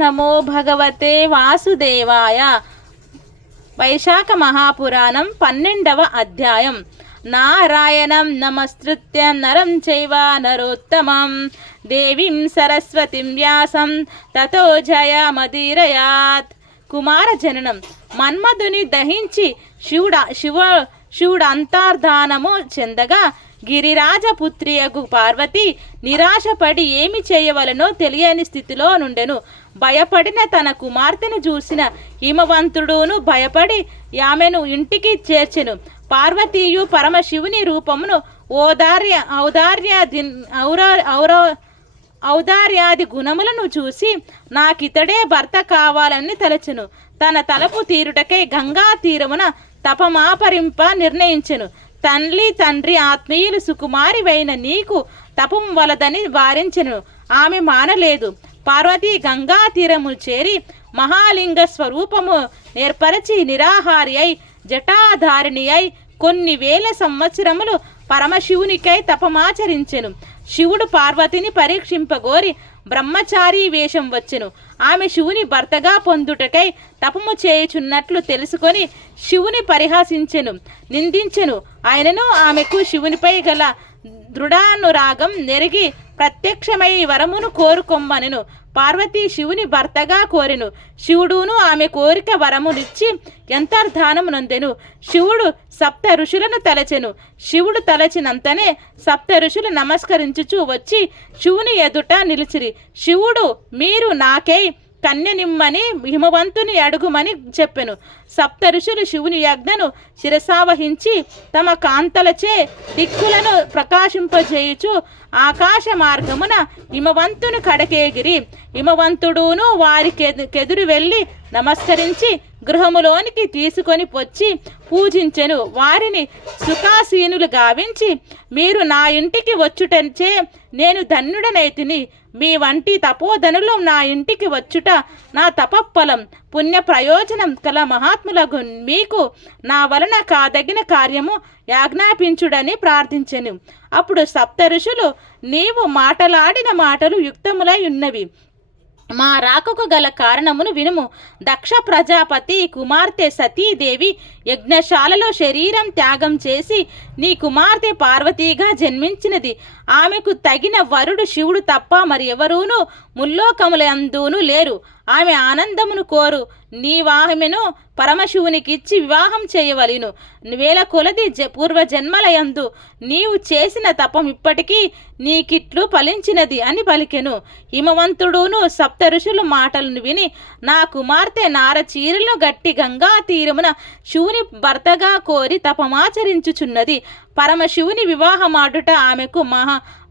నమో భగవతే వాసుదేవాయ. వైశాఖ మహాపురాణం 12వ అధ్యాయం. నారాయణం నమస్కృత్య నరం చైవ నరోత్తమం దేవీం సరస్వతిం వ్యాసం తతో జయమదీరయాత్. కుమార జననం. మన్మధుని దహించి శివుడు అంతర్ధానము చెందగా గిరిరాజపుత్రియగు పార్వతి నిరాశపడి ఏమి చేయవలనో తెలియని స్థితిలో నుండెను. భయపడిన తన కుమార్తెను చూసిన హిమవంతుడును భయపడి ఆమెను ఇంటికి చేర్చెను. పార్వతీయు పరమశివుని రూపమును ఔదార్యాది గుణములను చూసి నాకితడే భర్త కావాలని తలచెను. తన తలపు తీరుటకై గంగా తీరమున తపమాపరింప నిర్ణయించెను. తండ్రి ఆత్మీయులు సుకుమారివైన నీకు తపం వలదని వారించెను. ఆమె మానలేదు. పార్వతీ గంగా తీరము చేరి మహాలింగ స్వరూపము ఏర్పరచి నిరాహారి అయి జటాధారిణి అయి కొన్ని వేల సంవత్సరములు పరమశివునికై తపమాచరించెను. శివుడు పార్వతిని పరీక్షింపగోరి బ్రహ్మచారి వేషం వచ్చెను. ఆమె శివుని భర్తగా పొందుటకై తపము చేయుచున్నట్లు తెలుసుకొని శివుని పరిహాసించెను, నిందించెను. ఆయనను ఆమెకు శివునిపై గల దృఢానురాగం నెరిగి ప్రత్యక్షమై వరమును కోరుకొమ్మనెను. పార్వతి శివుని భర్తగా కోరెను. శివుడును ఆమె కోరిక వరమునిచ్చి యంతర్ధానము నొందెను. శివుడు సప్త ఋషులను తలచెను. శివుడు తలచినంతనే సప్త ఋషులు నమస్కరించుచు వచ్చి శివుని ఎదుట నిలిచిరి. శివుడు మీరు నాకై కన్యనిమ్మని హిమవంతుని అడుగుమని చెప్పెను. సప్త ఋషులు శివుని యజ్ఞను శిరసావహించి తమ కాంతలచే దిక్కులను ప్రకాశింపజేయుచు ఆకాశ మార్గమున హిమవంతుని కడకేగిరి. హిమవంతుడును వారికెదురు వెళ్ళి నమస్కరించి గృహములోనికి తీసుకొని వచ్చి పూజించెను. వారిని సుఖాసీనులు గావించి మీరు నా ఇంటికి వచ్చుటంచే నేను ధన్యుడనైతిని. మీ వంటి తపోధనులు నా ఇంటికి వచ్చుట నా తపఫలం, పుణ్య ప్రయోజనం కల మహాత్ములకు మీకు నా వలన కాదగిన కార్యము యాజ్ఞాపించుడని ప్రార్థించెను. అప్పుడు సప్త ఋషులు నీవు మాటలాడిన మాటలు యుక్తములై ఉన్నవి. మా రాకకు గల కారణమును వినుము. దక్ష ప్రజాపతి కుమార్తె సతీదేవి యజ్ఞశాలలో శరీరం త్యాగం చేసి నీ కుమార్తె పార్వతీగా జన్మించినది. ఆమెకు తగిన వరుడు శివుడు తప్ప మరి ఎవరూను ముల్లోకములందును లేరు. ఆమె ఆనందమును కోరు. నీవామెను పరమశివునికిచ్చి వివాహం చేయవలెను. వేల కొలది పూర్వజన్మలయందు నీవు చేసిన తపం ఇప్పటికీ నీకిట్లు ఫలించినది అని పలికెను. హిమవంతుడును సప్త ఋషుల మాటలను విని నా కుమార్తె నారచీరలను గట్టి గంగా తీరమున శివుని భర్తగా కోరి తపమాచరించుచున్నది. పరమశివుని వివాహమాడుట ఆమెకు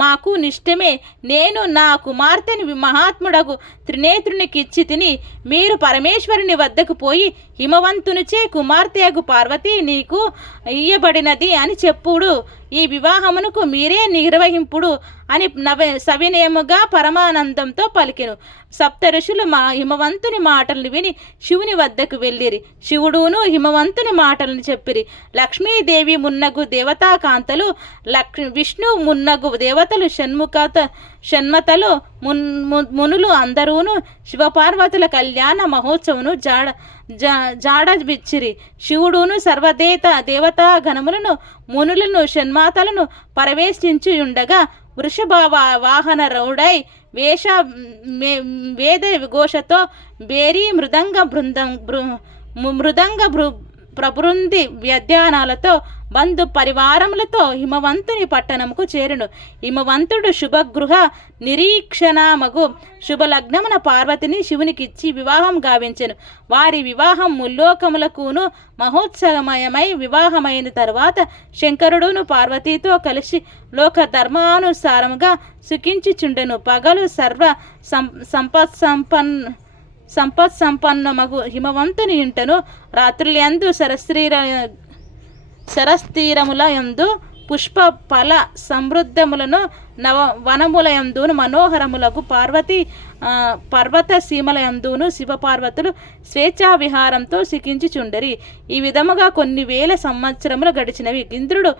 మాకు నిష్టమే. నేను నా కుమార్తెని మహాత్ముడగు త్రినేత్రునికిచ్చి తిని మీరు పరమేశ్వరుని వద్దకు పోయి హిమవంతునిచే కుమార్తెయగు పార్వతి నీకు ఇయ్యబడినది అని చెప్పుడు. ఈ వివాహమునకు మీరే నిర్వహింపుడు అని సవినయముగా పరమానందంతో పలికెను. సప్త ఋషులు హిమవంతుని మాటలను విని శివుని వద్దకు వెళ్ళిరి. శివుడును హిమవంతుని మాటలను చెప్పిరి. లక్ష్మీదేవి మున్నగు దేవతాకాంతలు, విష్ణు మున్నగు దేవతలు, షణ్మతలు మునులు అందరూను శివపార్వతుల కళ్యాణ మహోత్సవమును జాడవిచ్చిరి. శివుడును దేవతా గణములను మునులను షణ్మాతలను పరవేశించుండగా వృషభ వాహన రౌడై వేద ఘోషతో బేరీ మృదంగ ప్రబృంది వ్యధ్యానాలతో బంధు పరివారములతో హిమవంతుని పట్టణముకు చేరును. హిమవంతుడు శుభగృహ నిరీక్షణమగు శుభలగ్నమున పార్వతిని శివునికిచ్చి వివాహం గావించెను. వారి వివాహం ముల్లోకములకును మహోత్సవమయమై వివాహమైన తరువాత శంకరుడును పార్వతితో కలిసి లోక ధర్మానుసారముగా సుఖించుచుండెను. పగలు సర్వ సంపత్ సంపన్నమగు హిమవంతుని ఇంటను రాత్రులందు శరస్తీరముల యందు పుష్ప ఫల సమృద్ధములను వనముల యందును మనోహరములకు పార్వతి పర్వత సీమల యందును శివపార్వతులు స్వేచ్ఛా విహారంతో సికించుచుండరి. ఈ విధముగా కొన్ని వేల సంవత్సరములు గడిచినవి. ఇంద్రుడు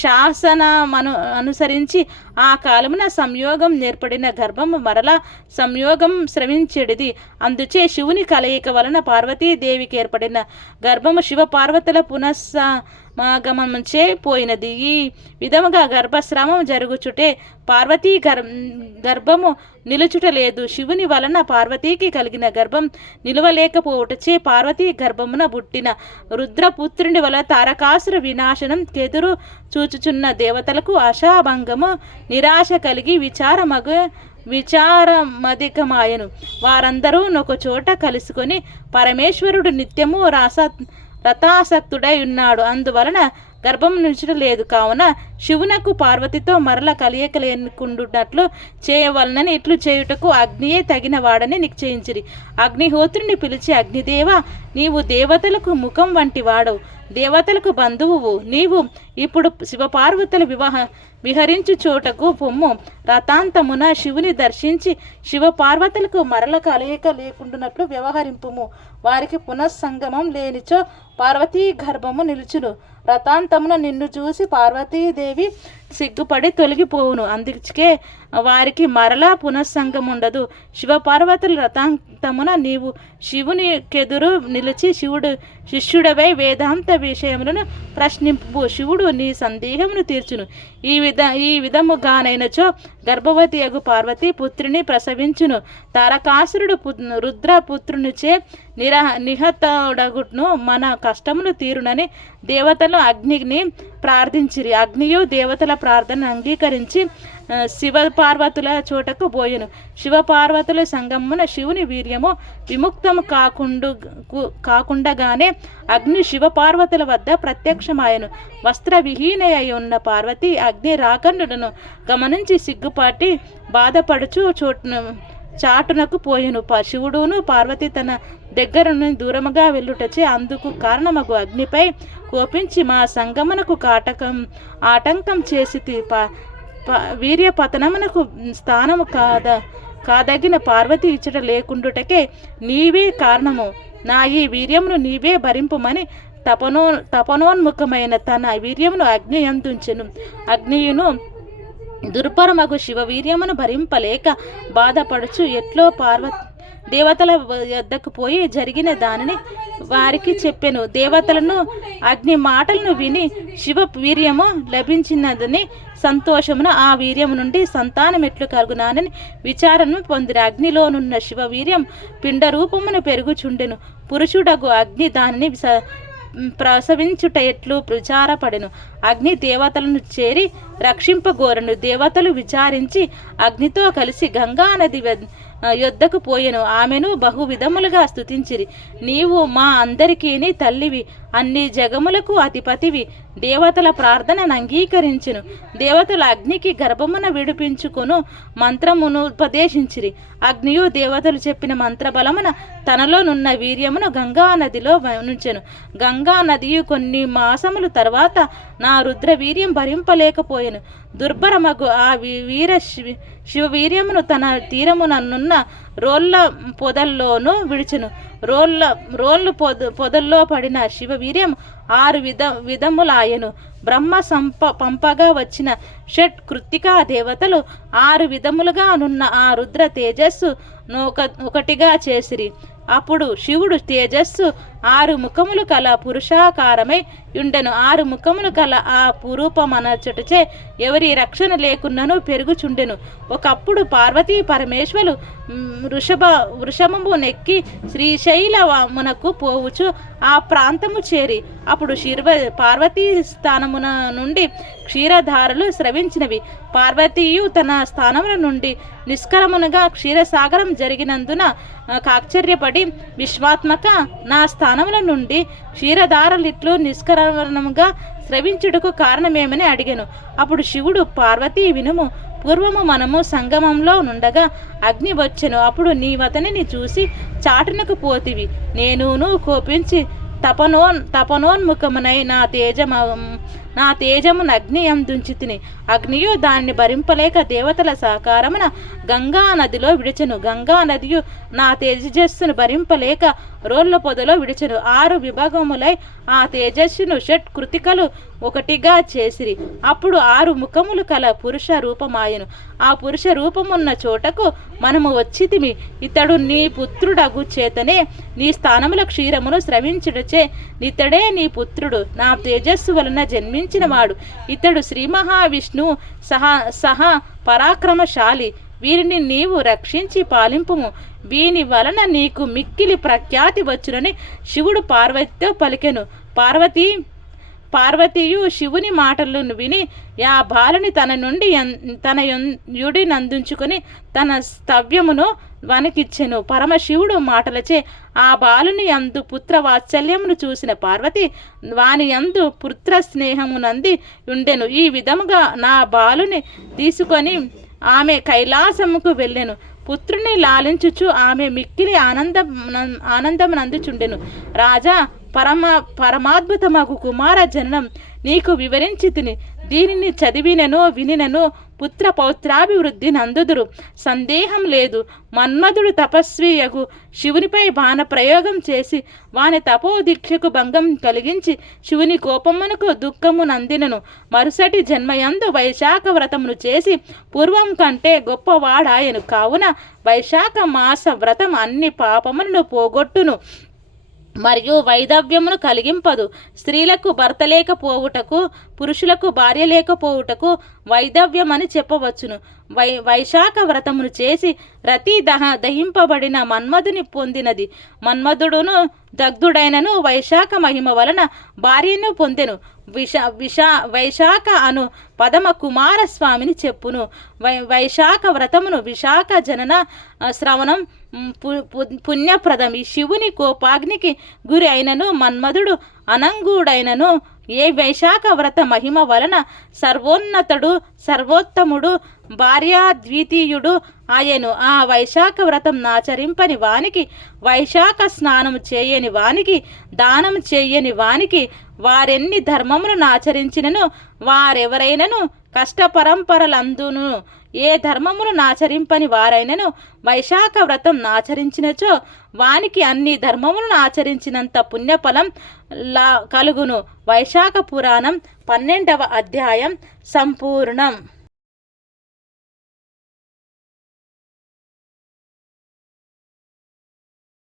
శాసనమను అనుసరించి ఆ కాలమున సంయోగం ఏర్పడిన గర్భము మరలా సంయోగం స్రవించెడిది. అందుచే శివుని కలయిక వలన పార్వతీదేవికి ఏర్పడిన గర్భము శివపార్వతుల పునఃసమాగమముచే పోయినది. ఈ విధముగా గర్భస్రావం జరుగుచుటే పార్వతీ గర్భము నిలుచుట లేదు. శివుని వలన పార్వతీకి కలిగిన గర్భం నిలువలేకపోవుటచే పార్వతీ గర్భమున పుట్టిన రుద్రపుత్రుని వల్ల తారకాసుర వినాశనం కెదురు చూచుచున్న దేవతలకు ఆశాభంగము నిరాశ కలిగి విచారమధికమాయను. వారందరూ ఒక చోట కలుసుకొని పరమేశ్వరుడు నిత్యము రథాసక్తుడై ఉన్నాడు, అందువలన గర్భం నిలుచుట లేదు. కావున శివునకు పార్వతితో మరల కలియక లేకుండునట్లు చేయవలనని ఇట్లు చేయుటకు అగ్నియే తగిన వాడని నిశ్చయించిరి. అగ్నిహోత్రుని పిలిచి, అగ్నిదేవ, నీవు దేవతలకు ముఖం వంటి వాడవు, దేవతలకు బంధువువు. నీవు ఇప్పుడు శివపార్వతుల విహరించు చోటకు పొమ్ము. రథాంతమున శివుని దర్శించి శివపార్వతులకు మరల కలయిక లేకుండానట్లు వ్యవహరింపుము. వారికి పునఃసంగమం లేనిచో పార్వతీ గర్భము నిలుచును. రథాంతమున నిన్ను చూసి పార్వతీదేవి సిగ్గుపడి తొలగిపోవును. అందుకే వారికి మరలా పునఃసంగం ఉండదు. శివపార్వతుల రథాంతమున నీవు శివునికెదురు నిలిచి శిష్యుడవై వేదాంత విషయములను ప్రశ్నింపు. శివుడు నీ సందేహమును తీర్చును. ఈ విధముగానైనచో గర్భవతి అగు పార్వతి పుత్రిని ప్రసవించును. తారకాసురుడు రుద్రపుత్రునిచే నిహతుడగును. మన కష్టములు తీరునని దేవతలు అగ్నిని ప్రార్థించిరి. అగ్నియు దేవతల ప్రార్థన అంగీకరించి శివపార్వతుల చోటకు పోయెను. శివపార్వతుల సంగమున శివుని వీర్యము విముక్తము కాకుండగానే అగ్ని శివపార్వతుల వద్ద ప్రత్యక్షమాయను. వస్త్రవిహీనై ఉన్న పార్వతి అగ్ని రాకండును గమనించి సిగ్గుపాటి బాధపడుచు చాటునకు పోయెను. శివుడును పార్వతి తన దగ్గర నుండి దూరముగా వెళ్ళుటచే అందుకు కారణమగు అగ్నిపై కోపించి మా సంగమనకు ఆటంకం చేసి వీర్య పతనమునకు స్థానము కాదగిన పార్వతి ఇచ్చట లేకుండుటకే నీవే కారణము. నా ఈ వీర్యమును నీవే భరింపుమని తపనోన్ముఖమైన తన వీర్యమును అగ్ని యందుంచెను. అగ్నియును దుర్భరమగు శివవీర్యమును భరింపలేక బాధపడుచు ఎట్లో దేవతల వద్దకు పోయి జరిగిన దానిని వారికి చెప్పెను. దేవతలను అగ్ని మాటలను విని శివ వీర్యము లభించినదని సంతోషమున ఆ వీర్యము నుండి సంతానం ఎట్లు కలుగునానని విచారణను పొందిరి. అగ్నిలోనున్న శివ వీర్యం పిండ రూపమును పెరుగుచుండెను. పురుషుడగు అగ్ని దానిని ప్రసవించుట ఎట్లు విచారపడెను. అగ్ని దేవతలను చేరి రక్షింపగోరను. దేవతలు విచారించి అగ్నితో కలిసి గంగా నది యొద్దకు పోయెను. ఆమెను బహు విధములుగా స్తుతించిరి. నీవు మా అందరికీ తల్లివి, అన్ని జగములకు అధిపతివి. దేవతల ప్రార్థనను అంగీకరించును. దేవతల అగ్నికి గర్భమున విడిపించుకొను మంత్రమును ఉపదేశించిరి. అగ్నియు దేవతలు చెప్పిన మంత్రబలమున తనలోనున్న వీర్యమును గంగా నదిలో నుంచెను. గంగా నదియు కొన్ని మాసముల తర్వాత నా రుద్రవీర్యం భరింపలేకపోయెను. దుర్భరమగు ఆ శివవీర్యమును తన తీరముననున్న రోళ్ళ పొదల్లోనూ విడిచెను. రోళ్ళు పొదల్లో పడిన శివవీర్యం 6 విధములాయను. బ్రహ్మ పంపగా వచ్చిన షట్ కృత్తికా దేవతలు 6 విధములుగా నున్న ఆ రుద్ర తేజస్సు ఒకటిగా చేసిరి. అప్పుడు శివుడు తేజస్సు 6 ముఖములు కల పురుషాకారమై ఉండెను. 6 ముఖములు కల ఆ పురూపమనచటచే ఎవరి రక్షణ లేకున్నను పెరుగుచుండెను. ఒకప్పుడు పార్వతీ పరమేశ్వరులు వృషభము నెక్కి శ్రీశైలమునకు పోవుచు ఆ ప్రాంతము చేరి అప్పుడు పార్వతీ స్థానమున నుండి క్షీరధారలు స్రవించినవి. పార్వతీయు తన స్థానముల నుండి నిష్కరమునుగా క్షీరసాగరం జరిగినందున ఆశ్చర్యపడి విశ్వాత్మక, నా స్థానముల నుండి క్షీరధారలిట్లు నిష్కరముగా స్రవించుటకు కారణమేమని అడిగాను. అప్పుడు శివుడు, పార్వతీ వినుము, పూర్వము మనము సంగమంలో నుండగా అగ్ని వచ్చెను. అప్పుడు నీవతనిని చూసి చాటునకు పోతివి. నేనును కోపించి తపనోన్ముఖమునై నా నా తేజమును అగ్ని అందుంచితిని. అగ్నియు దానిని భరింపలేక దేవతల సహకారమున గంగా నదిలో విడిచెను. గంగా నదియు నా తేజస్సును భరింపలేక రోళ్ల పొదలో విడిచెను. 6 విభాగములై ఆ తేజస్సును షట్ కృతికలు ఒకటిగా చేసిరి. అప్పుడు 6 ముఖములు కల పురుష రూపమాయను. ఆ పురుష రూపమున్న చోటకు మనము వచ్చితిమి. ఇతడు నీ పుత్రుడగు చేతనే నీ స్థానముల క్షీరమును స్రవించుటచే ఇతడే నీ పుత్రుడు, నా తేజస్సు వలన జన్మించినవాడు. ఇతడు శ్రీ మహావిష్ణువు సహా పరాక్రమశాలి. వీరిని నీవు రక్షించి పాలింపుము. వీని వలన నీకు మిక్కిలి ప్రఖ్యాతి వచ్చునని శివుడు పార్వతితో పలికెను. పార్వతీయు శివుని మాటలను విని ఆ బాలుని తన యుడినందుంచుకొని తన స్తవ్యమును వనకిచ్చెను. పరమశివుడు మాటలచే ఆ బాలుని యందు పుత్ర వాత్సల్యమును చూసిన పార్వతి వాని యందు పుత్ర స్నేహమునంది ఉండెను. ఈ విధముగా నా బాలుని తీసుకొని ఆమె కైలాసముకు వెళ్ళెను. పుత్రుని లాలించుచు ఆమె మిక్కిలి ఆనందమునందుచుండెను. రాజా, పరమాద్భుతమగు కుమార జననం నీకు వివరించి తిని దీనిని చదివినను వినినను పుత్ర పౌత్రాభివృద్ధి నందుదురు, సందేహం లేదు. మన్మధుడు తపస్వియగు శివునిపై బాణ ప్రయోగం చేసి వాని తపోదీక్షకు భంగం కలిగించి శివుని కోపమునకు దుఃఖము నందినను. మరుసటి జన్మయందు వైశాఖ వ్రతమును చేసి పూర్వం కంటే గొప్పవాడాయను. కావున వైశాఖ మాస వ్రతం అన్ని పాపములను పోగొట్టును మరియు వైధవ్యమును కలిగింపదు. స్త్రీలకు భర్త లేకపోవుటకు పురుషులకు భార్య లేకపోవుటకు వైధవ్యమని చెప్పవచ్చును. వైశాఖ వ్రతమును చేసి రతి దహింపబడిన మన్మధుని పొందినది. మన్మధుడును దగ్ధుడైనను వైశాఖ మహిమ వలన భార్యను పొందెను. వైశాఖ అను పదమ కుమారస్వామిని చెప్పును. వైశాఖ వ్రతమును విశాఖ జనన శ్రవణం పుణ్యప్రదం. ఈ శివుని కోపాగ్నికి గురి అయినను మన్మధుడు అనంగుడైనను ఏ వైశాఖ వ్రత మహిమ వలన సర్వోన్నతుడు సర్వోత్తముడు భార్యాద్వితీయుడు ఆయను. ఆ వైశాఖ వ్రతం నాచరింపని వానికి, వైశాఖ స్నానం చేయని వానికి, దానం చేయని వానికి వారెన్ని ధర్మములను ఆచరించినను వారెవరైనను కష్టపరంపరలందును ఏ ధర్మమును నాచరింపని వారైనను వైశాఖ వ్రతం నాచరించినచో వానికి అన్ని ధర్మములను ఆచరించినంత పుణ్యఫలం కలుగును. వైశాఖ పురాణం 12వ అధ్యాయం సంపూర్ణం.